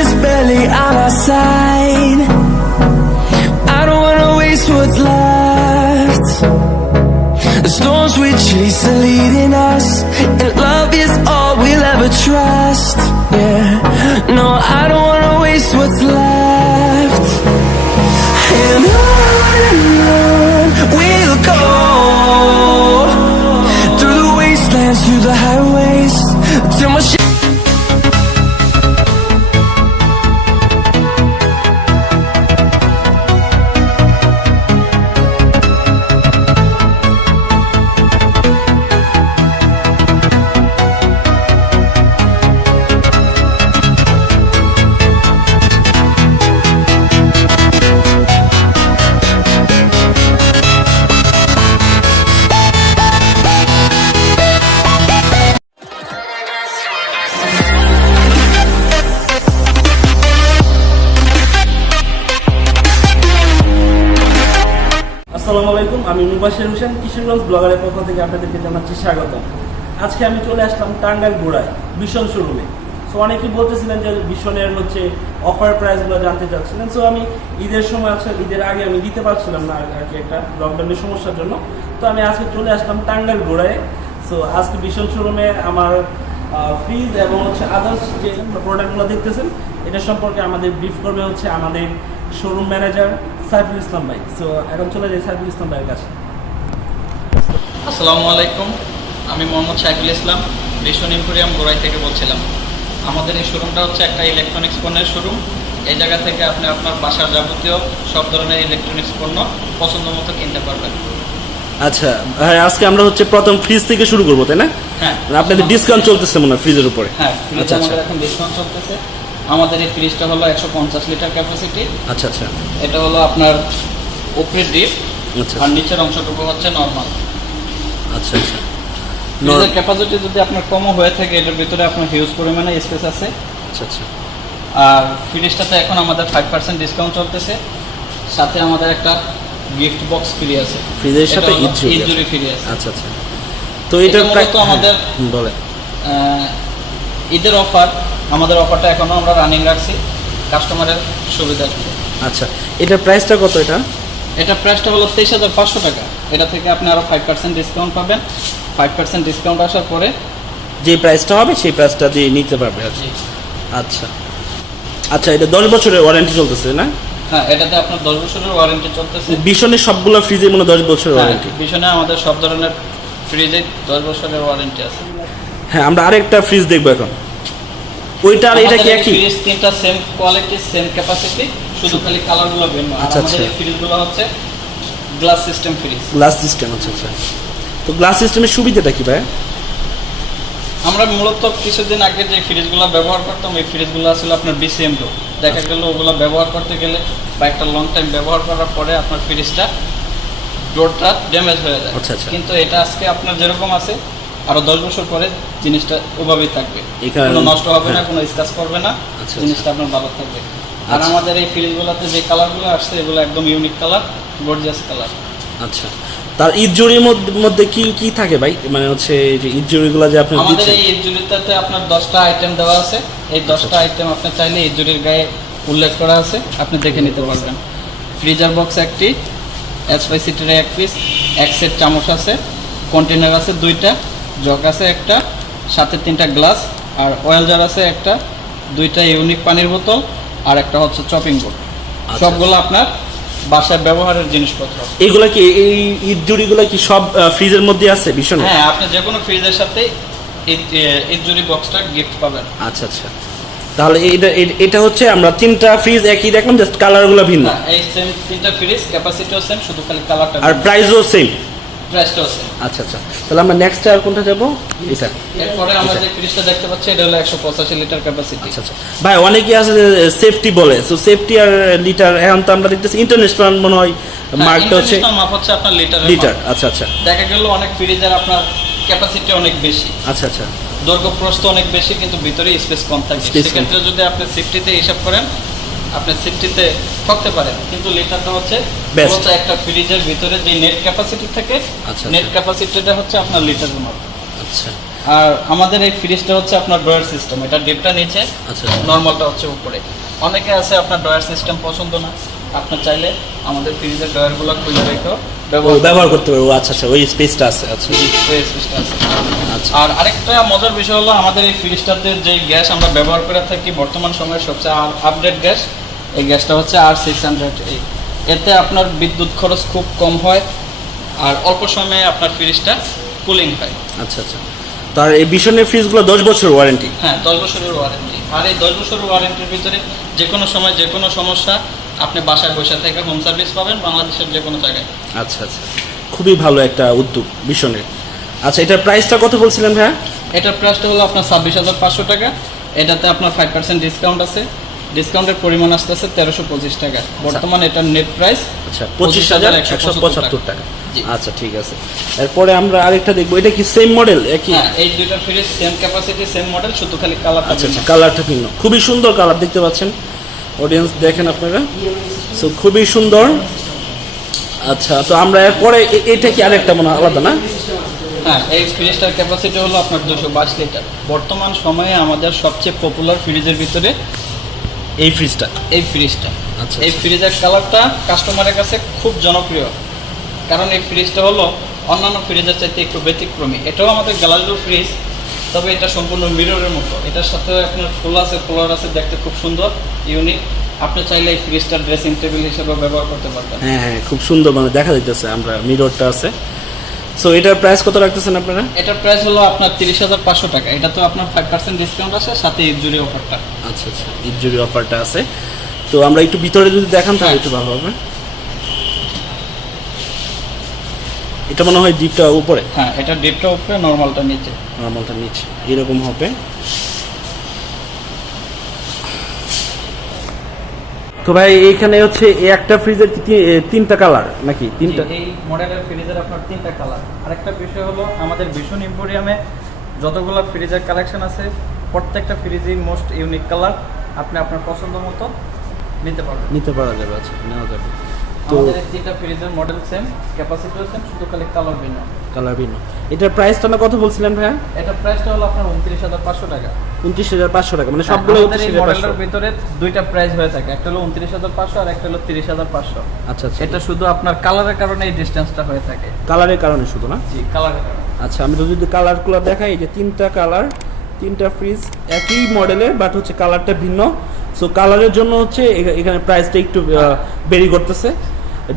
is barely on our side. I don't wanna waste what's left. The storms we chase are leading us, and love is all we'll ever trust. Yeah, no, I don't wanna waste what's left. And on we'll go, through the wastelands, through the highways, till my আসসালামু আলাইকুম, আমি মুবাশির হোসেন কিশোরগঞ্জ ব্লগারের পক্ষ থেকে আপনাদেরকে জানাচ্ছি স্বাগতম। আজকে আমি চলে আসলাম টাঙ্গাইল গোড়ায় ভীষণ শোরুমে। সো অনেকেই বলতেছিলেন যে ভীষণের হচ্ছে অফার প্রাইসগুলো জানতে চাচ্ছিলেন। সো আমি ঈদের সময় ঈদের আগে আমি দিতে পারছিলাম না আর কি, একটা লকডাউনের সমস্যার জন্য। তো আমি আজকে চলে আসলাম টাঙ্গাইল গোড়ায়। সো আজকে ভীষণ শোরুমে আমার ফ্রিজ এবং হচ্ছে আদার্স যে প্রোডাক্টগুলো দেখতেছেন, এটা সম্পর্কে আমাদের ব্রিফ করবে হচ্ছে আমাদের শোরুম ম্যানেজার সাইফুল ইসলাম ভাই। সো এখন চলে যাই সাইফুল ইসলাম ভাইয়ের কাছে। আসসালামু আলাইকুম, আমি মোহাম্মদ সাইফুল ইসলাম, ভীষণ এম্পোরিয়াম গোড়াই থেকে বলছিলাম। আমাদের এই শোরুমটা হচ্ছে একটা ইলেকট্রনিক্স পণ্যের শোরুম। এই জায়গা থেকে আপনি আপনার বাসার যাবতীয় সব ধরনের ইলেকট্রনিক্স পণ্য পছন্দ মতো কিনতে পারবেন। আচ্ছা ভাই, আজকে আমরা হচ্ছে প্রথম ফ্রিজ থেকে শুরু করবো, তাই না? হ্যাঁ, আপনাদের ডিসকাউন্ট চলতেছে মনে হয় ফ্রিজের উপরে? হ্যাঁ, আচ্ছা আচ্ছা, আমাদের এখন ডিসকাউন্ট চলতেছে। আমাদের এই ফ্রিজটা হলো 150 লিটার ক্যাপাসিটি। আচ্ছা আচ্ছা, এটা হলো আপনার উপরের ডিপ, আচ্ছা আর নিচের অংশটুকু হচ্ছে নরমাল। আচ্ছা আচ্ছা। ফ্রিজের ক্যাপাসিটি যদি আপনার কমও হয়ে থাকে, এটার ভিতরে আপনার হিউজ পরিমাণে স্পেস আছে। আচ্ছা আচ্ছা, আর ফ্রিজটাতে এখন আমাদের 5% ডিসকাউন্ট চলতেছে, সাথে আমাদের একটা গিফট বক্স ফ্রি আছে। ফ্রিজের সাথে ঈদ জুড়ি ফ্রি আছে। আচ্ছা আচ্ছা। তো এটা মূলত আমাদের বলে ঈদের অফার, আমাদের অফারটা এখনো আমরা রানিং রাখছি কাস্টমারের সুবিধার্থে। আচ্ছা, এটার প্রাইসটা কত? এটা প্রাইসটা হলো 23,500 টাকা। এটা থেকে আপনি আরও 5% ডিসকাউন্ট পাবেন। 5% ডিসকাউন্ট আসার পরে যে প্রাইসটা হবে সেই প্রাইসটা দিয়ে নিতে পারবে। আচ্ছা আচ্ছা, এটা 10 বছরের ওয়ারেন্টি চলতেছে না? হ্যাঁ, এটাতে আপনার 10 বছরের ওয়ারেন্টি চলতেছে। ভীষণের সবগুলো ফ্রিজে মনে 10 বছরের ওয়ারেন্টি। ভীষণে আমাদের সব ধরনের ফ্রিজে 10 বছরের ওয়ারেন্টি আছে। হ্যাঁ, আমরা আরেকটা ফ্রিজ দেখবো এখন। ওইটা আর এটা কি একই? ফ্রিজ তিনটা সেম কোয়ালিটি, সেম ক্যাপাসিটি, শুধু খালি কালারগুলো ভিন্ন। আচ্ছা আচ্ছা, আমাদের এই ফ্রিজগুলো হচ্ছে glass system fridge. Glass system, আচ্ছা আচ্ছা। তো গ্লাস সিস্টেমের সুবিধাটা কি ভাই? আমরা মূলত কিছুদিন আগে যে ফ্রিজগুলো ব্যবহার করতাম, এই ফ্রিজগুলো আসলে আপনার বিসিএম ডোর। দেখা গেল ওগুলো ব্যবহার করতে গেলে বা একটা লং টাইম ব্যবহার করার পরে আপনার ফ্রিজটা ডোরটা ড্যামেজ হয়ে যায়। আচ্ছা আচ্ছা। কিন্তু এটা আজকে আপনার যেরকম আছে, আরো 10 বছর পরে জিনিসটা ওভাবেই থাকবে, এখানে কোনো নষ্ট হবে না, কোনো স্ক্র্যাচ করবে না, আচ্ছা, জিনিসটা আপনার ভালো থাকবে। আর আমাদের এই ফ্রিজগুলোতে যে কালারগুলো আসছে, এগুলো একদম ইউনিক কালার, গর্জিয়াস কালার। আচ্ছা, তার ঈদ জুড়ির মধ্যে কি কি থাকে ভাই? মানে হচ্ছে যে ঈদ জুড়িগুলো যে আপনি আমাদের এই ঈদ জুড়িটাতে আপনার 10টা আইটেম দেওয়া আছে। এই 10টা আইটেম আপনি চাইলে ঈদ জুড়ির গায়ে উল্লেখ করা আছে, আপনি দেখে নিতে পারবেন। ফ্রিজার বক্স একটি, এসপাইসি ট্রে এক পিস, এক সেট চামচ আছে, কন্টেনার আছে 2টা, জগ আছে একটা, সাথে 3টা গ্লাস, আর অয়েল জার আছে একটা, 2টা ইউনিক পানির বোতল, আর একটা হচ্ছে চপিং বোর্ড। সবগুলো আপনার বাসায় ব্যবহারের জিনিসপত্র। এগুলা কি এই ঈদ জুড়িগুলো কি সব ফ্রিজের মধ্যে আছে ভীষণ? হ্যাঁ, আপনি যে কোনো ফ্রিজের সাথে ঈদ জুড়ি বক্সটা গিফট পাবেন। আচ্ছা আচ্ছা, তাহলে এটা হচ্ছে আমরা 3টা ফ্রিজ একই দেখলাম, জাস্ট কালারগুলো ভিন্ন। এই সেম 3টা ফ্রিজ, ক্যাপাসিটিও সেম, শুধু খালি কালারটা আর প্রাইসও সেম। প্রাইসটাও সেম। আচ্ছা আচ্ছা, তাহলে আমরা নেক্সট আর কোনটা যাব? এটা। এরপরে আমরা যে ফ্রিজটা দেখতে পাচ্ছি, এটা হলো 185 লিটার ক্যাপাসিটি। আচ্ছা আচ্ছা ভাই, অনেকেই আছে সেফটি বলে, সো সেফটি আর লিটার, এখন তো আমরা দেখতেছি ইন্টারন্যাশনাল মনে হয় মার্কটা হচ্ছে মাপ হচ্ছে আপনার লিটার। আচ্ছা আচ্ছা, দেখা গেল অনেক ফ্রিজের আপনার ক্যাপাসিটি অনেক বেশি, আচ্ছা আচ্ছা, দৈর্ঘ্য প্রস্থ অনেক বেশি, কিন্তু ভিতরে স্পেস কম থাকে। সেক্ষেত্রে যদি আপনি সেফটিতে হিসাব করেন, আপনি সেফটিতে ঠকতে পারেন। কিন্তু লিটারটা হচ্ছে মূলত একটা ফ্রিজের ভিতরে যে নেট ক্যাপাসিটি থাকে, নেট ক্যাপাসিটিটা হচ্ছে আপনার লিটারের মতো। আচ্ছা, আর আমাদের এই ফ্রিজটা হচ্ছে আপনার ড্রয়ার সিস্টেম, এটা ডিপটা নিচে, আচ্ছা। নর্মালটা হচ্ছে উপরে। অনেকে আছে আপনার ড্রয়ার সিস্টেম পছন্দ না, আপনার চাইলে আমাদের ফ্রিজের ড্রয়ারগুলো খুলে রেখেও ব্যবহার করতে পারবো। আচ্ছা আচ্ছা, ওই স্পেসটা আছে। আচ্ছা আচ্ছা। আর আরেকটা মজার বিষয় হলো আমাদের এই ফ্রিজটাতে যে গ্যাস আমরা ব্যবহার করে থাকি বর্তমান সময়ে সবচেয়ে আপডেট গ্যাস, এই গ্যাসটা হচ্ছে R600। এতে আপনার বিদ্যুৎ খরচ খুব কম হয় আর অল্প সময়ে আপনার ফ্রিজটা কুলিং হয়। আচ্ছা আচ্ছা। তার এই বিশনের ফ্রিজগুলো 10 বছর ওয়ারেন্টি? হ্যাঁ, 10 বছরের ওয়ারেন্টি। আর এই 10 বছরের ওয়ারেন্টির ভিতরে যে কোনো সময় যে কোনো সমস্যা আপনি বাসায় বসে থেকে হোম সার্ভিস পাবেন বাংলাদেশের যে কোনো জায়গায়। আচ্ছা আচ্ছা, খুবই ভালো একটা উদ্যোগ বিশনের। আচ্ছা, এটার প্রাইসটা কত বলছিলেন ভাইয়া? এটার প্রাইসটা হলো আপনার 26,500 টাকা। এটাতে আপনার 5% ডিসকাউন্ট আছে, ডিসকাউন্টের পরিমাণ আসতেছে 1325 টাকা। বর্তমানে এটার নেট প্রাইস আচ্ছা 25,175 টাকা। জি। আচ্ছা ঠিক আছে। এরপরে আমরা আরেকটা দেখবো, এটা কি সেম মডেল একই? হ্যাঁ, এই দুইটা fridge same capacity same model, শুধু খালি কালারটা। আচ্ছা আচ্ছা, কালারটা ভিন্ন। খুবই সুন্দর কালার দেখতে পাচ্ছেন অডিয়েন্স, দেখেন আপনারা, সো খুবই সুন্দর। আচ্ছা, তো আমরা এরপরে এটা কি আরেকটা মনে হয় আলাদা না? হ্যাঁ, এই ফ্রিজটার ক্যাপাসিটি হলো আপনার 222 লিটার। বর্তমান সময়ে আমাদের সবচেয়ে পপুলার ফ্রিজের ভিতরে এই ফ্রিজটা। এই ফ্রিজটা। আচ্ছা। এই ফ্রিজের কালারটা কাস্টমারের কাছে খুব জনপ্রিয়, কারণ এই ফ্রিজটা হলো অন্যান্য ফ্রিজের চাইতে একটু ব্যতিক্রমী। এটাও আমাদের গ্যালারির ফ্রিজ, তবে এটা সম্পূর্ণ মিররের মতো। এটার সাথে আপনার ফুল আছে, ফ্লোর আছে, দেখতে খুব সুন্দর, ইউনিক। আপনি চাইলে এই ফ্রিজটার ড্রেসিং টেবিল হিসেবে ব্যবহার করতে পারবেন। হ্যাঁ হ্যাঁ, খুব সুন্দর, মানে দেখা যাইতেছে আমরা মিররটা আছে। সো এটার প্রাইস কত রাখতেছেন আপনারা? এটার প্রাইস হলো আপনার 30,500 টাকা। এটা তো আপনার 5% ডিসকাউন্ট আছে, সাথে ঈদ জুড়ে অফারটা। আচ্ছা আচ্ছা, ঈদ জুড়ে অফারটা আছে। তো আমরা একটু ভিতরে যদি দেখান তাহলে একটু ভালো হবে। এটা মনে হয় ডিপটা উপরে? হ্যাঁ, এটা ডিপটা উপরে, নরমালটা নিচে। নরমালটা নিচে এরকম হবে। তো ভাই এইখানে হচ্ছে এই একটা ফ্রিজের তিনটা কালার নাকি? তিনটা? এই মডেলের ফ্রিজের আপনার তিনটা কালার। আরেকটা বিষয় হলো আমাদের ভীষণ এম্পোরিয়ামে যতগুলো ফ্রিজের কালেকশন আছে, প্রত্যেকটা ফ্রিজই মোস্ট ইউনিক কালার। আপনি আপনার পছন্দ মতো নিতে পারবেন। নিতে পারা যাবে। আচ্ছা, নেওয়া যাবে। তো আমাদের এই তিনটা ফ্রিজের মডেল সেম, ক্যাপাসিটিও সেম, শুধু খালি কালার ভিন্ন। কালার ভিন্ন। এটার প্রাইসটা না কত বলছিলেন ভাইয়া? এটা প্রাইসটা হলো আপনার 29,500 টাকা। 29,500 টাকা, মানে সবগুলো আমাদের এই 29,500? মডেলের ভিতরে দুইটা প্রাইস হয়ে থাকে, একটা হলো 29,500 আর একটা হলো 30,500। আচ্ছা আচ্ছা, এটা শুধু আপনার কালারের কারণে এই ডিসটেন্সটা হয়ে থাকে। কালারের কারণে শুধু না? জি, কালারের কারণে। আচ্ছা, আমি তো যদি কালারগুলো দেখাই, এই যে তিনটা কালার, তিনটা ফ্রিজ একই মডেলের, বাট হচ্ছে কালারটা ভিন্ন। সো কালারের জন্য হচ্ছে এখানে প্রাইসটা একটু ভেরি করতেছে,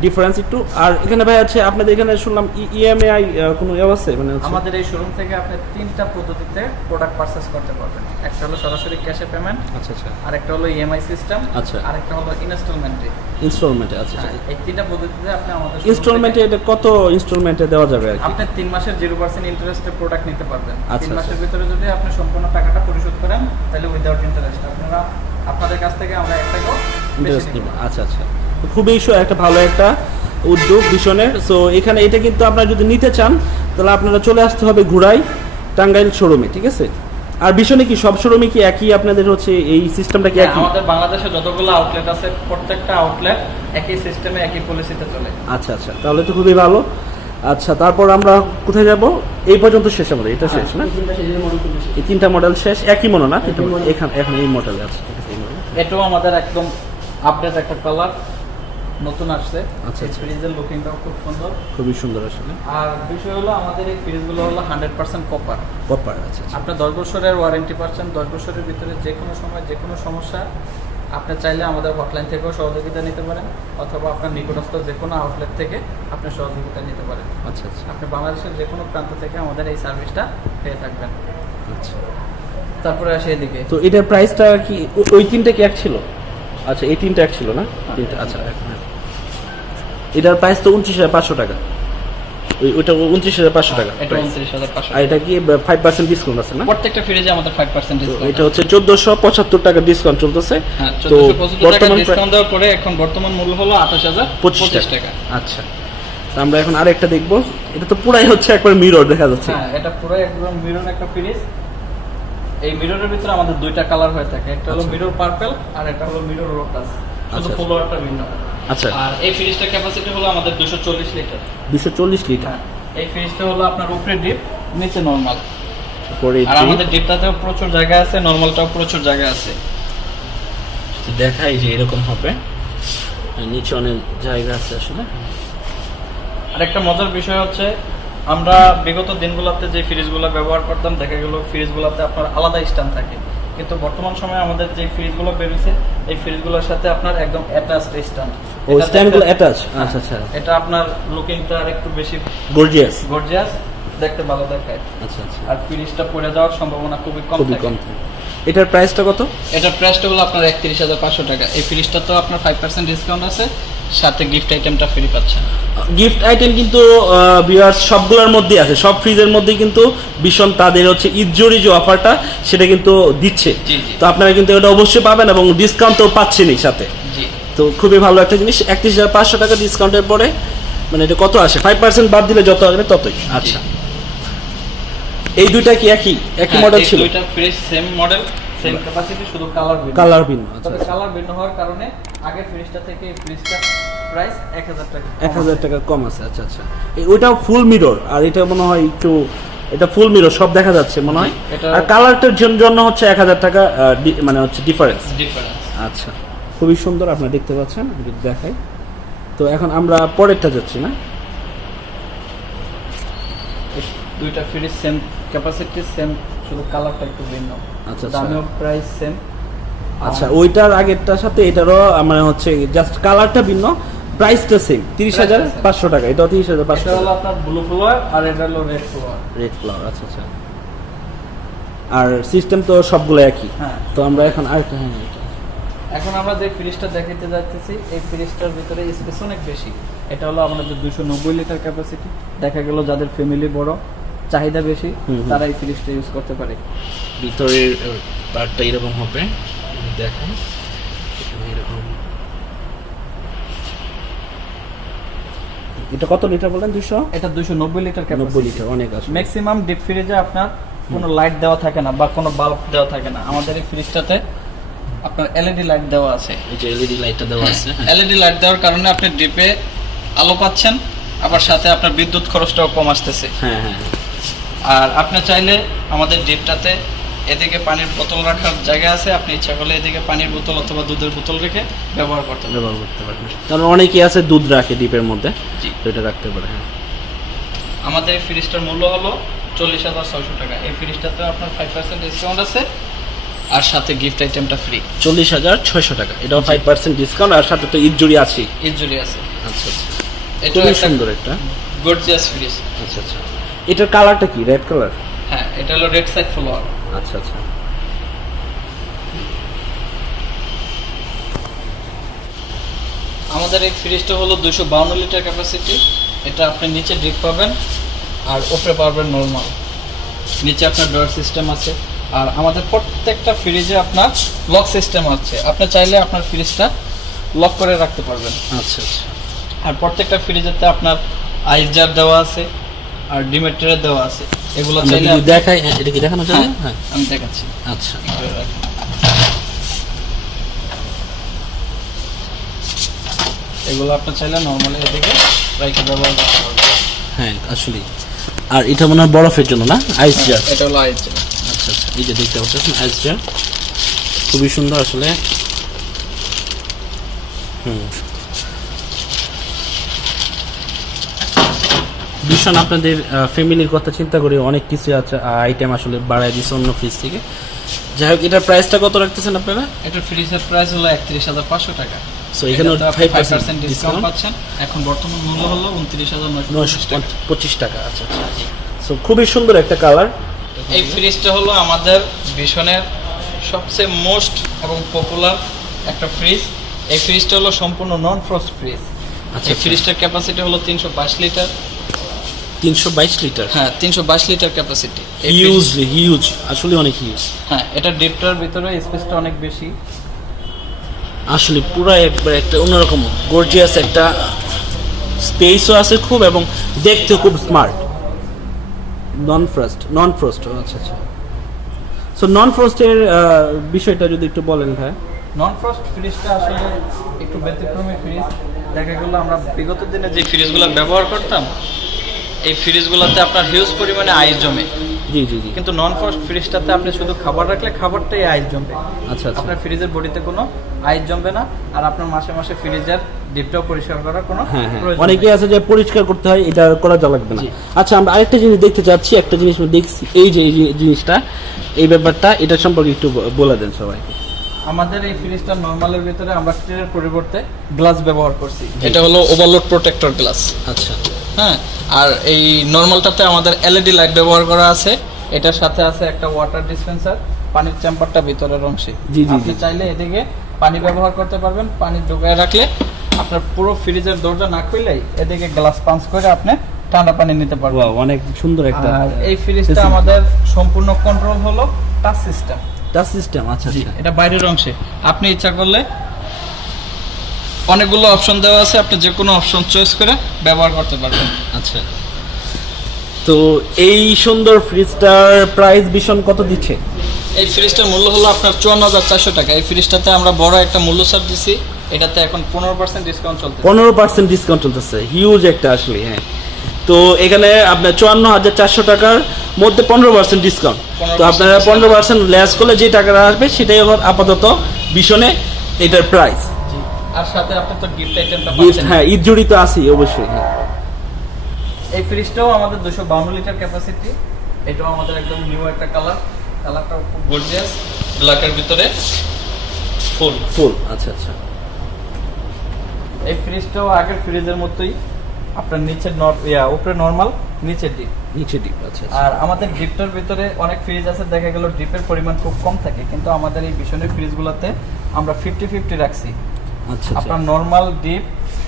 ডিফারেন্স একটু। আর এখানে ভাই আছে আপনাদের এখানে শুনলাম ইএমআই কোনো ইয়ে আছে? মানে আমাদের এই শোরুম থেকে আপনি তিনটা পদ্ধতিতে প্রোডাক্ট পারচেজ করতে পারবেন। একটা হলো সরাসরি ক্যাশে পেমেন্ট, আচ্ছা আচ্ছা, আরেকটা হলো ইএমআই সিস্টেম, আচ্ছা, আরেকটা হলো ইনস্টলমেন্টে। ইনস্টলমেন্টে? আচ্ছা আচ্ছা, এই তিনটা পদ্ধতিতে আপনি আমাদের ইনস্টলমেন্টে এটা কত ইনস্টলমেন্টে দেওয়া যাবে আর কি? আপনি 3 মাসের 0% ইন্টারেস্টে প্রোডাক্ট নিতে পারবেন। আচ্ছা, 3 মাসের ভিতরে যদি আপনি সম্পূর্ণ টাকাটা পরিশোধ করেন তাহলে উইদাউট ইন্টারেস্ট আপনাদের কাছ থেকে আমরা 1 টাকাও ইন্টারেস্ট নিব। আচ্ছা আচ্ছা, খুবই একটা ভালো একটা উদ্যোগ ভীষণের। সো এখানে এটা কিন্তু আপনারা যদি নিতে চান তাহলে আপনারা চলে আসতে হবে ঘুরাই টাঙ্গাইল শোরুমে, ঠিক আছে? আর ভীষণে কি সব শোরুমে কি একই আপনাদের হচ্ছে এই সিস্টেমটা কি একই? আমাদের বাংলাদেশে যতগুলো আউটলেট আছে প্রত্যেকটা আউটলেট একই সিস্টেমে একই পলিসিতে চলে। আচ্ছা আচ্ছা, তাহলে তো খুবই ভালো। আচ্ছা, তারপর আমরা কোথায় যাব? এই পর্যন্ত শেষ আমাদের, এটা শেষ না? এই তিনটা মডেল শেষ, একই মনে না? এখানে এখন এই মডেলে আছে, ঠিক আছে? এই মডেল এটাও আমাদের একদম আপডেট একটা কালার, নতুন আসছে। আচ্ছা, এই ফ্রিজের লুকিংটাও খুব সুন্দর, খুবই সুন্দর আসলে। আর বিষয় হলো আমাদের এই ফ্রিজগুলো হলো 100% কপার। কপার? আচ্ছা আচ্ছা, আপনার 10 বছরের ওয়ারেন্টি পাচ্ছেন। 10 বছরের ভিতরে যে কোনো সময় যে কোনো সমস্যা আপনি চাইলে আমাদের হটলাইন থেকেও সহযোগিতা নিতে পারেন, অথবা আপনার নিকটস্থ যে কোনো আউটলেট থেকে আপনি সহযোগিতা নিতে পারেন। আচ্ছা আচ্ছা, আপনি বাংলাদেশের যে কোনো প্রান্ত থেকে আমাদের এই সার্ভিসটা পেয়ে থাকবেন। আচ্ছা। তারপরে আসে এদিকে, তো এটার প্রাইসটা কি ওই তিনটা কি এক ছিল? আচ্ছা, এই তিনটা এক ছিল না? তিনটা, আচ্ছা। এটার প্রাইস তো 29,500 টাকা। ওইটা 29,500 টাকা। এটা 29,500। আর এটা কি 5% ডিসকাউন্ট আছে না? প্রত্যেকটা ফ্রিজে আমাদের 5% ডিসকাউন্ট। এটা হচ্ছে 1475 টাকা ডিসকাউন্ট চলতেছে। হ্যাঁ, তো 1475 টাকা বর্তমান ডিসকাউন্ট দেওয়ার পরে এখন বর্তমান মূল্য হলো 28,025 টাকা। আচ্ছা, তো আমরা এখন আরেকটা দেখবো। এটা তো পুরাই হচ্ছে একবার মিরর দেখা যাচ্ছে। হ্যাঁ, এটা পুরো একদম মিরর একটা ফ্রিজ। এই মিররের ভিতরে আমাদের দুইটা কালার হয়ে থাকে, একটা হলো মিরর পার্পল আর একটা হলো মিরর রোটাস, শুধু ফ্লোরটা ভিন্ন। আচ্ছা, আর এই ফ্রিজটার ক্যাপাসিটি হলো আমাদের 240 লিটার। 240 লিটার। এই ফ্রিজটা হলো আপনার উপরে ডিপ, নিচে নরমাল। আর আমাদের ডিপটাতেও প্রচুর জায়গা আছে, নরমালটাও প্রচুর জায়গা আছে। দেখাই যে এরকম হবে, নিচে অনেক জায়গা আছে আসলে। আর একটা মজার বিষয় হচ্ছে, আমরা বিগত দিনগুলোতে যে ফ্রিজগুলো ব্যবহার করতাম, দেখা গেল ফ্রিজগুলোতে আপনার আলাদা স্ট্যান্ড থাকে, কিন্তু বর্তমান সময়ে আমাদের যে ফ্রিজগুলো বেরিয়েছে এই ফ্রিজগুলোর সাথে আপনার একদম অ্যাটাচড স্ট্যান্ড। ও স্ট্যান্ডগুলো অ্যাটাচ, আচ্ছা আচ্ছা। এটা আপনার লুকিংটা আর একটু বেশি গর্জিয়াস, দেখতে ভালো দেখায়। আচ্ছা আচ্ছা। আর ফ্রিজটা পড়ে যাওয়ার সম্ভাবনা খুবই কম থাকে। এটার প্রাইসটা কত? এটার প্রাইসটা হলো আপনার 31,500 টাকা। এই ফ্রিজটা তো আপনার 5% ডিসকাউন্ট আছে, সাথে গিফট আইটেমটা ফ্রি পাচ্ছেন। গিফট আইটেম কিন্তু ভিউয়ার্স সবগুলোর মধ্যেই আছে, সব ফ্রিজের মধ্যেই কিন্তু ভীষণ তাদের হচ্ছে ঈদ জড়ি যে অফারটা সেটা কিন্তু দিচ্ছে। তো আপনারা কিন্তু এটা অবশ্যই পাবেন এবং ডিসকাউন্ট তো পাচ্ছেনই সাথে। তো খুবই ভালো একটা জিনিস। 31,500 টাকা ডিসকাউন্টের পরে মানে এটা কত আসে? 5% বাদ দিলে যত আসবে ততই। আচ্ছা, এই দুইটা কি একই মডেল ছিল? দুইটা fridge same model, same capacity, শুধু কালার ভিন্ন। আচ্ছা, কালার ভিন্ন হওয়ার কারণে আগের ফ্রিজটা থেকে এই ফ্রিজটা প্রাইস 1000 টাকা 1000 টাকা কম আছে। আচ্ছা আচ্ছা। ওইটা ফুল মিরর, আর এটা মনে হয় একটু, এটা ফুল মিরর, সব দেখা যাচ্ছে মনে হয়। আর কালারটার জন্য হচ্ছে 1000 টাকা মানে হচ্ছে ডিফারেন্স। আচ্ছা, খুবই সুন্দর, আপনারা দেখতে পাচ্ছেন, আমি দেখাই। তো এখন আমরা পরেরটা যাচ্ছি না? দুইটা ফ্রিজ সেম ক্যাপাসিটি, সেম, শুধু কালারটা একটু ভিন্ন। আচ্ছা, দামও প্রাইস সেম। আচ্ছা, ওইটার আগেরটার সাথে এটারও মানে হচ্ছে জাস্ট কালারটা ভিন্ন, প্রাইসটা সেম 30,500 টাকা। এটাও 30,500 টাকা। এটা হলো আপনার ব্লু ফ্লাওয়ার আর এটা হলো রেড ফ্লাওয়ার। আচ্ছা আচ্ছা। আর সিস্টেম তো সবগুলো একই। হ্যাঁ। তো আমরা এখন আরেকটা, এখন আমরা যে ফ্রিজটা দেখাতে যাচ্ছি, এই ফ্রিজটার ভিতরে স্পেস অনেক বেশি। এটা হলো আমাদের 290 লিটার ক্যাপাসিটি। দেখা গেল যাদের ফ্যামিলি বড়, চাহিদা বেশি, তারা এই ফ্রিজটা ইউজ করতে পারে। ভিতরের পার্টটা এরকম হবে, দেখেন এখানে এরকম। এটা কত লিটার বলেন? 200? এটা 290 লিটার 90 ক্যাপাসিটি। লিটার, অনেক আছে। ম্যাক্সিমাম ডিপ ফ্রিজে আপনার কোনো লাইট দেওয়া থাকে না বা কোনো বাল্ব দেওয়া থাকে না। আমাদের এই ফ্রিজটাতে আপনার এলইডি লাইট দেওয়া আছে। এই যে এলইডি লাইটটা দেওয়া আছে, এলইডি লাইট দেওয়ার কারণে আপনি ডিপে আলো পাচ্ছেন, আবার সাথে আপনার বিদ্যুৎ খরচটাও কম আসতেছে। হ্যাঁ হ্যাঁ। আর আপনি চাইলে আমাদের ডিপটাতে এদিকে পানির বোতল রাখার জায়গা আছে, আপনি ইচ্ছা করলে এদিকে পানির বোতল অথবা দুধের বোতল রেখে ব্যবহার করতে পারবেন। কারণ অনেকেই আছে দুধ রাখে ডিপের মধ্যে, তো এটা রাখতে পারে। হ্যাঁ। আমাদের এই ফ্রিজটার মূল্য হলো 40,600 টাকা। এই ফ্রিজটাতে আপনার 5% ডিসকাউন্ট আছে আর সাথে গিফট আইটেমটা ফ্রি। 40,600 টাকা, এটাও 5% ডিসকাউন্ট, আর সাথে তো ঈদ জুড়ি আছে। আচ্ছা আচ্ছা। এটা সুন্দর একটা গর্জিয়াস ফ্রিজ। আচ্ছা আচ্ছা। এটার কালারটা কি? Red colour? হ্যাঁ, এটা হলো রেড সাইড ফ্লাওয়ার। আচ্ছা আচ্ছা। আমাদের এই ফ্রিজটা হলো 252 লিটার ক্যাপাসিটি। এটা আপনি নিচে ড্রিপ পাবেন আর উপরে পাবেন নরমাল। নিচে আপনার ডোর সিস্টেম আছে, আর আমাদের প্রত্যেকটা ফ্রিজে আপনার লক সিস্টেম আছে। আপনি চাইলে আপনার ফ্রিজটা লক করে রাখতে পারবেন। আচ্ছা আচ্ছা। আর প্রত্যেকটা ফ্রিজেতে আপনার আইস জার দেওয়া আছে আর ডিমেট্রে দেওয়া আছে। এগুলো চাইলে দেখাই, এটা কি দেখানো যাবে? হ্যাঁ, আমি দেখাচ্ছি। আচ্ছা। এগুলো আপনি চাইলে নরমালি এদিকে রাইখে ব্যবহার করতে পারবেন। হ্যাঁ আসলে। আর এটা মনে হয় বরফের জন্য না? আইস জার। এটা হলো আইস জার। আচ্ছা আচ্ছা। এই যে দেখতে পাচ্ছেন আইস জার, খুবই সুন্দর আসলে। ভীষণ আপনাদের ফ্যামিলির কথা চিন্তা করে অনেক কিছু আছে, আইটেম আসলে বাড়ায় দিচ্ছে অন্য ফ্রিজ থেকে। যাই হোক, এটার প্রাইসটা কত রাখতেছেন আপনারা? এটার ফ্রিজের প্রাইস হলো 31,500 টাকা। সো এখানে 5% ডিসকাউন্ট পাচ্ছেন। এখন বর্তমান মূল্য হলো 29,925 টাকা। আচ্ছা আচ্ছা। সো খুবই সুন্দর একটা কালার। এই ফ্রিজটা হলো আমাদের ভীষণের সবচেয়ে মোস্ট এবং পপুলার একটা ফ্রিজ। এই ফ্রিজটা হলো সম্পূর্ণ নন ফ্রস্ট ফ্রিজ। আচ্ছা। এই ফ্রিজটার ক্যাপাসিটি হলো 322 লিটার। 322 লিটার? হ্যাঁ, 322 লিটার ক্যাপাসিটি। হিউজ, আসলে অনেক হিউজ। হ্যাঁ, এটা ডিপটার ভিতরে স্পেসটা অনেক বেশি। আসলে পুরো একবার একটা অন্যরকম গর্জিয়াস একটা স্পেসও আছে খুব, এবং দেখতে খুব স্মার্ট। নন ফ্রস্ট। আচ্ছা আচ্ছা। সো নন ফ্রস্টের বিষয়টা যদি একটু বলেন ভাই। নন ফ্রস্ট ফ্রিজটা আসলে একটু ব্যতিক্রমী ফ্রিজ। দেখা গেল আমরা বিগত দিনে যে ফ্রিজগুলো ব্যবহার করতাম, এই ফ্রিজগুলোতে আপনার হিউজ পরিমাণে আইস জমে। জি জি জি। কিন্তু নন ফ্রস্ট ফ্রিজটাতে আপনি শুধু খাবার রাখলে খাবারটাই আইস জমবে। আচ্ছা আচ্ছা। আপনার ফ্রিজের বডিতে কোনো আইস জমবে না, আর আপনার মাসে মাসে ফ্রিজের ডিপটাও পরিষ্কার করার কোনো হ্যাঁ হ্যাঁ, প্রয়োজন অনেকে নেই। আছে যে পরিষ্কার করতে হয়, এটা করা লাগবে না। জি। আচ্ছা, আমরা আরেকটা জিনিস দেখতে চাচ্ছি, একটা জিনিস আমরা দেখছি, এই যে জিনিসটা, এই ব্যাপারটা, এটা সম্পর্কে একটু বলে দেন সবাইকে। আমাদের এই ফ্রিজটা নরমালের ভিতরে আমরা স্টিলের পরিবর্তে গ্লাস ব্যবহার করছি। এটা হলো ওভারলোড প্রোটেক্টর গ্লাস। আচ্ছা। হ্যাঁ, আর এই নরমালটাতে আমাদের এলইডি লাইট ব্যবহার করা আছে। এটার সাথে আছে একটা ওয়াটার ডিসপেন্সার, পানির চেম্বারটা ভিতরের অংশে। জি, জি, আপনি জি। চাইলে এদিকে পানি ব্যবহার করতে পারবেন, পানি ঢুকায় রাখলে আপনার পুরো ফ্রিজের দরজা না খুললেই এদিকে গ্লাস পাঞ্চ করে আপনি ঠান্ডা পানি নিতে পারবেন। ওয়াও, অনেক সুন্দর একটা আর এই ফ্রিজটা আমাদের সম্পূর্ণ কন্ট্রোল হলো টাচ সিস্টেম। Touch system. আচ্ছা জি, আচ্ছা। এটা বাইরের অংশে আপনি ইচ্ছা করলে অনেকগুলো অপশন দেওয়া আছে, আপনি যে কোনো অপশন চয়েস করে ব্যবহার করতে পারবেন। আচ্ছা, তো এই সুন্দর ফ্রিজটার প্রাইস ভীষণ কত দিচ্ছে? এই ফ্রিজটার মূল্য হলো আপনার 54,400 টাকা। এই ফ্রিজটাতে আমরা বড় একটা মূল্য ছাড় দিছি, এটাতে এখন 15% ডিসকাউন্ট চলছে। 15% ডিসকাউন্ট চলতেছে, হিউজ একটা আসলে। হ্যাঁ, তো এখানে আপনার 54,400 টাকার মধ্যে 15% ডিসকাউন্ট। তো আপনারা 15% লেস করলে যে টাকাটা আসবে সেটাই হলো আপাতত ভীষণে এটার প্রাইস। জি, আর সাথে আপনি তো গিফট আইটেমটা গিফট, পাচ্ছেন। হ্যাঁ, ঈদ জড়িত আছি অবশ্যই। হ্যাঁ। এই ফ্রিজটাও আমাদের 252 লিটার ক্যাপাসিটি। এটাও আমাদের একদম নিউ একটা কালারটাও খুব গর্জিয়াস, ব্ল্যাকের ভিতরে ফুল। আচ্ছা আচ্ছা। এই ফ্রিজটাও আগের ফ্রিজের মতোই, আপনার নিচে উপরে নরমাল, নিচে ডিপ। নিচে ডিপ। আচ্ছা। আর আমাদের ডিপটার ভিতরে অনেক ফ্রিজ আছে, দেখা গেল ডিপের পরিমাণ খুব কম থাকে, কিন্তু আমাদের এই ভীষণের ফ্রিজগুলোতে আমরা 50-50 রাখছি। আচ্ছা। আপনার নরমাল ডিপ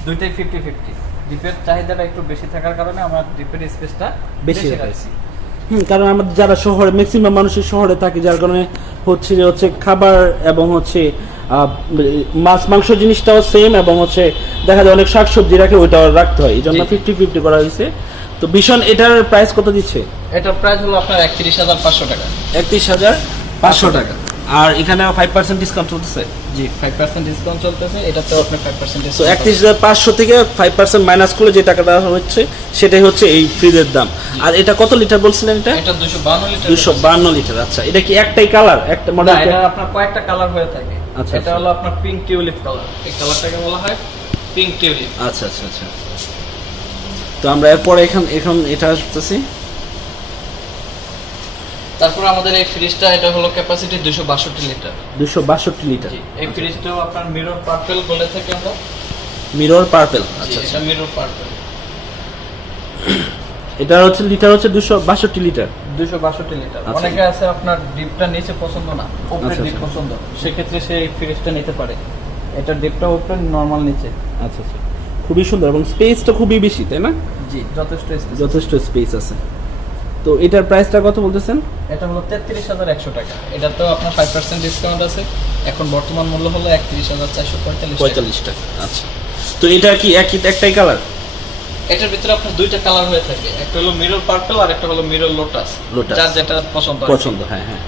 দুইটাই 50-50। ডিপের চাহিদাটা একটু বেশি থাকার কারণে আমরা ডিপের স্পেসটা বেশি বেশি রাখছি। রাখছি। কারণ আমাদের যারা শহরে, ম্যাক্সিমাম মানুষের শহরে থাকে, যার কারণে হচ্ছে খাবার এবং মাছ মাংস জিনিসটাও সেম, এবং দেখা যায় অনেক শাকসবজি রাখে, ওইটাও রাখতে হয়, এই জন্য 50-50 করা হয়েছে। তো ভীষণ এটার প্রাইস কত দিচ্ছে? এটার প্রাইস হলো আপনার 31,500 টাকা। 31,500 টাকা। আর এখানে 5% ডিসকাউন্ট চলতেছে। জি, 5% ডিসকাউন্ট চলতেছে, এটাতেও আপনার 5% তো ডিসকাউন্ট। 31,500 থেকে 5% মাইনাস করলে যে টাকাটা হচ্ছে সেটাই হচ্ছে এই ফ্রিজের দাম। আর এটা কত লিটার বলছিলেন? এটা এটা 252 লিটার। 252 লিটার। আচ্ছা, এটা কি একটাই কালার, একটা না, মডেল? এটা আপনার কয়েকটা কালার হয়ে থাকে। আচ্ছা, এটা হলো আপনার পিঙ্ক টিউলিপ কালার। এই কালারটাকে বলা হয় পিঙ্ক টিউলিপ। আচ্ছা আচ্ছা আচ্ছা। তো আমরা এরপরে এখন এটা আসতেছি। তারপর আমাদের এই ফ্রিজটা, এটা হলো ক্যাপাসিটি 262 লিটার। 262 লিটার। এই ফ্রিজটাও আপনার মিরর পার্পল বলে থাকি আমরা। Mirror purple. জি, আচ্ছা। এটা মিরর পার্পল। এটা লিটার হচ্ছে 262 লিটার। 262 লিটার। আচ্ছা। অনেকে আছে আপনার ডিপটা নিচে পছন্দ না, উপরে আচ্ছা, ডিপ আচ্ছা। পছন্দ, সেক্ষেত্রে সে এই ফ্রিজটা নিতে পারে। এটা ডিপটা উপরে, নরমাল নিচে। আচ্ছা আচ্ছা, খুবই সুন্দর, এবং স্পেসটা খুবই বেশি, তাই না? জি, যথেষ্ট স্পেস। যথেষ্ট স্পেস আছে। তো এটার প্রাইসটা কত বলতেছেন? এটা হলো 33,100 টাকা। এটাতেও আপনার 5% ডিসকাউন্ট আছে। এখন বর্তমান মূল্য হলো 31,445 টাকা। আচ্ছা, তো এটা কি একটাই কালার? এটার ভিতরে আপনার দুইটা কালার হয়ে থাকে, একটা হলো মিরর পার্পল আর একটা হলো মিরর লোটাস। যার যেটা পছন্দ। হ্যাঁ হ্যাঁ।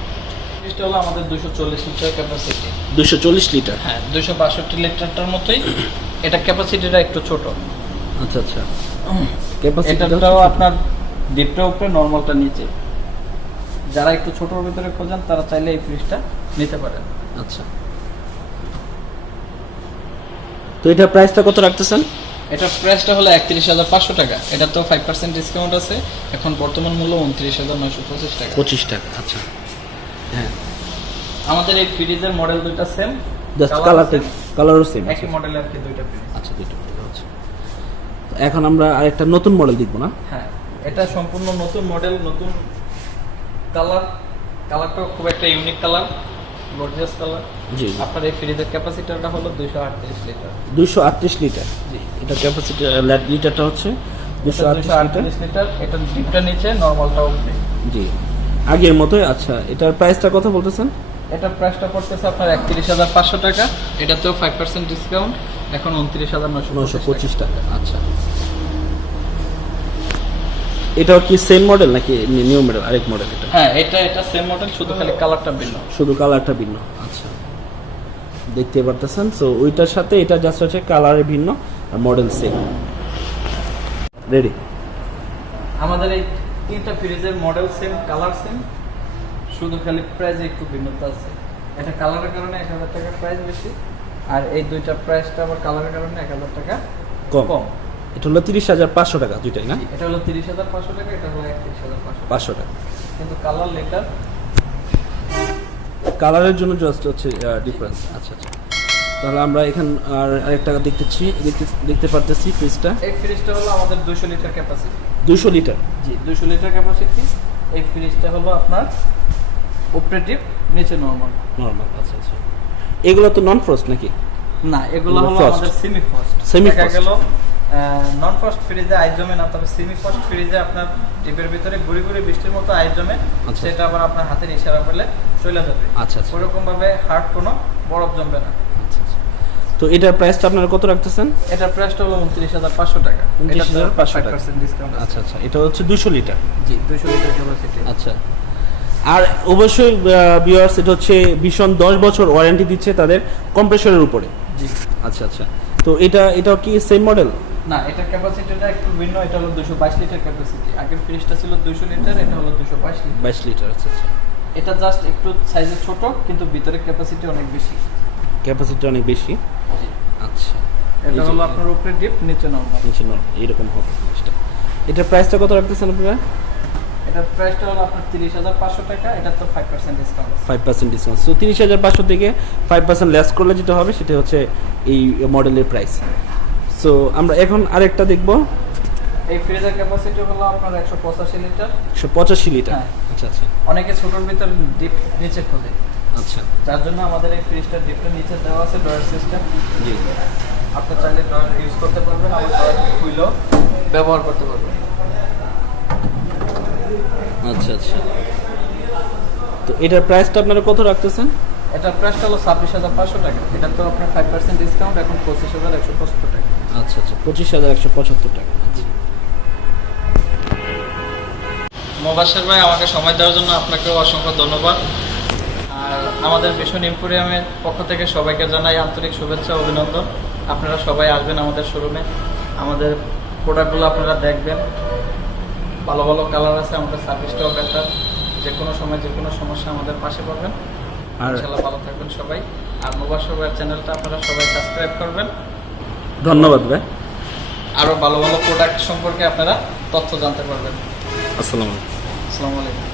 এটা হলো আমাদের 240 লিটার ক্যাপাসিটি। 240 লিটার। হ্যাঁ, 262 লিটারটার মতোই। এটা ক্যাপাসিটিটা একটু ছোট। আচ্ছা আচ্ছা। এটাটাও আপনার ডিপটা উপরে, নরমালটা নিচে। যারা একটু ছোটর ভিতরে খোঁজেন তারা চাইলে এই ফ্রিজটা নিতে পারেন। আচ্ছা, তো এটার প্রাইসটা কত রাখতেছেন? এটার প্রাইসটা হলো 31,500 টাকা। এটা তো 5% ডিসকাউন্ট আছে, এখন বর্তমান মূল্য 29,925 টাকা। 25 টাকা। আচ্ছা, হ্যাঁ। আমাদের এই ফ্রিজের মডেল দুইটা সেম, জাস্ট কালারও সেম, একই মডেলের আর কি দুইটা ফ্রিজ। আচ্ছা, দুটো ফ্রিজ আছে। তো এখন আমরা আরেকটা নতুন মডেল দেখবো না? হ্যাঁ, এটা সম্পূর্ণ নতুন মডেল, নতুন কালারটাও খুব একটা ইউনিক কালার, গর্জিয়াস কালার। জি। আপনার এই ফ্রিজের ক্যাপাসিটিটা হলো 238 লিটার। 238 লিটার। জি, এটা ক্যাপাসিটি, লিটারটা হচ্ছে 238 লিটার। এটা ডিপটা নিচে, নরমালটা উপরে। জি, আগের মতোই। আচ্ছা, এটার প্রাইসটা কত বলতেছেন? এটার প্রাইসটা পড়তেছে আপনার 31,500 টাকা। এটাতেও 5% ডিসকাউন্ট, এখন 29,925 টাকা। আচ্ছা, এটাও কি সেম মডেল নাকি নিউ মডেল? আরেক মডেল এটা? হ্যাঁ, এটা সেম মডেল, শুধু খালি কালারটা ভিন্ন। শুধু কালারটা ভিন্ন। আচ্ছা, দেখতে পারতেছেন। সো ওইটার সাথে এটা জাস্ট হচ্ছে কালারে ভিন্ন, আর মডেল সেম। রেডি? আমাদের এই তিনটা ফ্রিজের মডেল সেম, কালার সেম, শুধু খালি প্রাইসে একটু ভিন্নতা আছে। এটা কালারের কারণে 1000 টাকা প্রাইস বেশি, আর এই দুইটা প্রাইসটা আবার কালারের কারণে 1000 টাকা কম। এটা হলো 30,500 টাকা দুইটাই না? এটা হলো 30,500 টাকা, এটা হলো 31,500 500 টাকা। কিন্তু কালার লেটার কালারের জন্য জাস্ট হচ্ছে ডিফারেন্স। আচ্ছা আচ্ছা, তাহলে আমরা এখান আর আরেকটা দেখতে পারতেছি ফ্রিজটা। এই ফ্রিজটা হলো আমাদের 200 লিটার ক্যাপাসিটি। 200 লিটার? জি, 200 লিটার ক্যাপাসিটি। এই ফ্রিজটা হলো আপনার অপারেটিভ, নিচে নরমাল। নরমাল, আচ্ছা আচ্ছা। এগুলো তো নন ফ্রস্ট নাকি? না, এগুলো হলো Frost। আমাদের সেমি ফ্রস্ট। Semi দেখা frost। গেল নন ফ্রস্ট ফ্রিজে আইস জমে না, তবে সেমি ফ্রস্ট ফ্রিজে আপনার ডিপের ভিতরে গুড়ি গুড়ি বৃষ্টির মতো আইস জমে, আচ্ছা। সেটা আবার আপনার হাতের ইশারা করলে চলে যাবে। আচ্ছা আচ্ছা ওরকম ভাবে হার্ড কোনো বরফ জমবে না। আচ্ছা আচ্ছা। তো এটার প্রাইসটা আপনারা কত রাখতেছেন? এটার প্রাইসটা হলো 29,500 টাকা। 29,500 টাকা। 5% ডিসকাউন্ট আছে। আচ্ছা আচ্ছা, এটা হচ্ছে 200 লিটার। জি, 200 লিটার ক্যাপাসিটি। আচ্ছা, আর অবশ্যই ভিউয়ার্স, এটা হচ্ছে ভীষণ 10 বছর ওয়ারেন্টি দিচ্ছে তাদের কম্প্রেসরের উপরে। জি। আচ্ছা আচ্ছা, তো এটা কি সেম মডেল? না, এটা ক্যাপাসিটিটা একটু ভিন্ন। এটা হলো 222 লিটার ক্যাপাসিটি। আগের ফ্রিজটা ছিল 200 লিটার, এটা হলো 222 লিটার। 22 লিটার। আচ্ছা আচ্ছা, এটা জাস্ট একটু সাইজে ছোট, কিন্তু ভিতরে ক্যাপাসিটি অনেক বেশি। ক্যাপাসিটি অনেক বেশি। জি। আচ্ছা, এটা হলো আপনার উপরে ডিপ, নিচে নরমাল। নিচে নরম, এরকম হবে জিনিসটা। এটার প্রাইসটা কত রাখতেছেন আপনারা? এটার প্রাইসটা হলো আপনার 30,500 টাকা। এটা তো 5% ডিসকাউন্ট আছে। 5% ডিসকাউন্ট। সো 30,500 থেকে 5% লেস করলে যেটা হবে সেটা হচ্ছে এই মডেলের প্রাইস। সো আমরা এখন আরেকটা দেখব। এই ফ্রিজের ক্যাপাসিটি হলো আপনার 185 লিটার। 185 লিটার। হ্যাঁ। আচ্ছা আচ্ছা অনেকে ছোটোর ভিতর ডিপ নিচে খোঁজে, আচ্ছা। যার জন্য আমাদের এই ফ্রিজটার ডিপটা নিচে দেওয়া আছে ড্রয়ার সিস্টেম। জি, আপনি চাইলে ড্রয়ার ইউজ করতে পারবেন, আবার ড্রয়ার খুইলেও ব্যবহার করতে পারবেন। আচ্ছা আচ্ছা। তো এটার প্রাইসটা আপনারা কত রাখতেছেন? এটার প্রাইসটা হলো 26,500 টাকা। এটা তো আপনার 5% ডিসকাউন্ট, এখন 25,175 টাকা। আচ্ছা আচ্ছা, 25,175 টাকা। আচ্ছা, মোবাশ্বের ভাই, আমাকে সময় দেওয়ার জন্য আপনাকেও অসংখ্য ধন্যবাদ। আর আমাদের ভীষণ এম্পোরিয়ামের পক্ষ থেকে সবাইকে জানাই আন্তরিক শুভেচ্ছা, অভিনন্দন। আপনারা সবাই আসবেন আমাদের শোরুমে, আমাদের প্রোডাক্টগুলো আপনারা দেখবেন। ভালো ভালো কালার আছে, আমাদের সার্ভিসটাও বেটার। যে কোনো সময় যে কোনো সমস্যা আমাদের পাশে পাবেন। আর ইনশাআল্লাহ ভালো থাকবেন সবাই। আর মোবাশ্বের ভাইয়ের চ্যানেলটা আপনারা সবাই সাবস্ক্রাইব করবেন। ধন্যবাদ ভাই। আরও ভালো ভালো প্রোডাক্ট সম্পর্কে আপনারা তথ্য জানতে পারবেন। আসসালামু আলাইকুম। আসসালামু আলাইকুম।